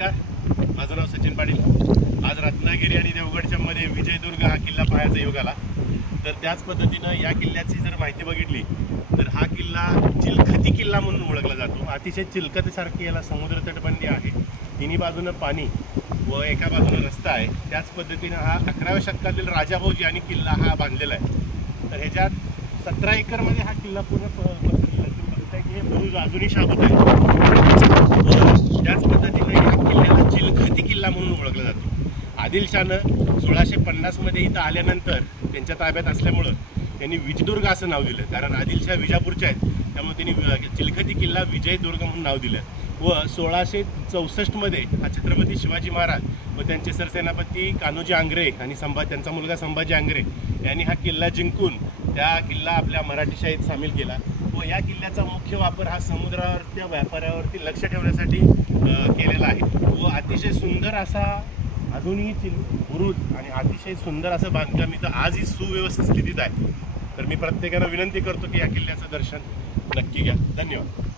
नमस्कार, माझं नाव सचिन पाटील। आज रत्नागिरी आणि देवगडच्या मध्ये विजयदुर्ग हा किल्ला पाहायचा योग आला। तर त्याच पद्धतीनं या किल्ल्याची जर माहिती बघितली तर हा किल्ला चिलखती किल्ला म्हणून ओळखला जातो। अतिशय चिलखतीसारखी याला समुद्र तटबंदी आहे, तिन्ही बाजूनं पाणी व एका बाजूनं रस्ता आहे। त्याच पद्धतीनं हा 11व्या शतकातील राजा भोज यांनी किल्ला हा बांधलेला आहे। तर ह्याच्यात 17 एकरमध्ये हा किल्ला पूर्ण पसरलेला आहे। तुम्ही बघताय की हे बुरुज अजूनही शाबूत आहे। त्याच पद्धतीने या किल्ल्याला चिलखती किल्ला म्हणून ओळखला जातो। आदिलशाहनं 1650 मध्ये इथं आल्यानंतर त्यांच्या ताब्यात असल्यामुळं त्यांनी विजयदुर्ग असं नाव दिलं, कारण आदिलशाह विजापूरचे आहेत, त्यामुळे त्यांनी चिलखती किल्ला विजयदुर्ग म्हणून नाव दिलं। व 1664 मध्ये हा छत्रपती शिवाजी महाराज व त्यांचे सरसेनापती कान्होजी आंग्रे आणि त्यांचा मुलगा संभाजी आंग्रे यांनी हा किल्ला जिंकून त्या किल्ला आपल्या मराठीशाहीत सामील केला। व या किल्ल्याचा मुख्य वापर हा समुद्रावरच्या व्यापारावरती लक्ष ठेवण्यासाठी केलेला आहे। व अतिशय सुंदर असा अजूनही बुरुज आणि अतिशय सुंदर असं बांधकाम इथं आजही सुव्यवस्थित स्थितीत आहे। तर मी प्रत्येकाला विनंती करतो की या किल्ल्याचं दर्शन नक्की घ्या। धन्यवाद।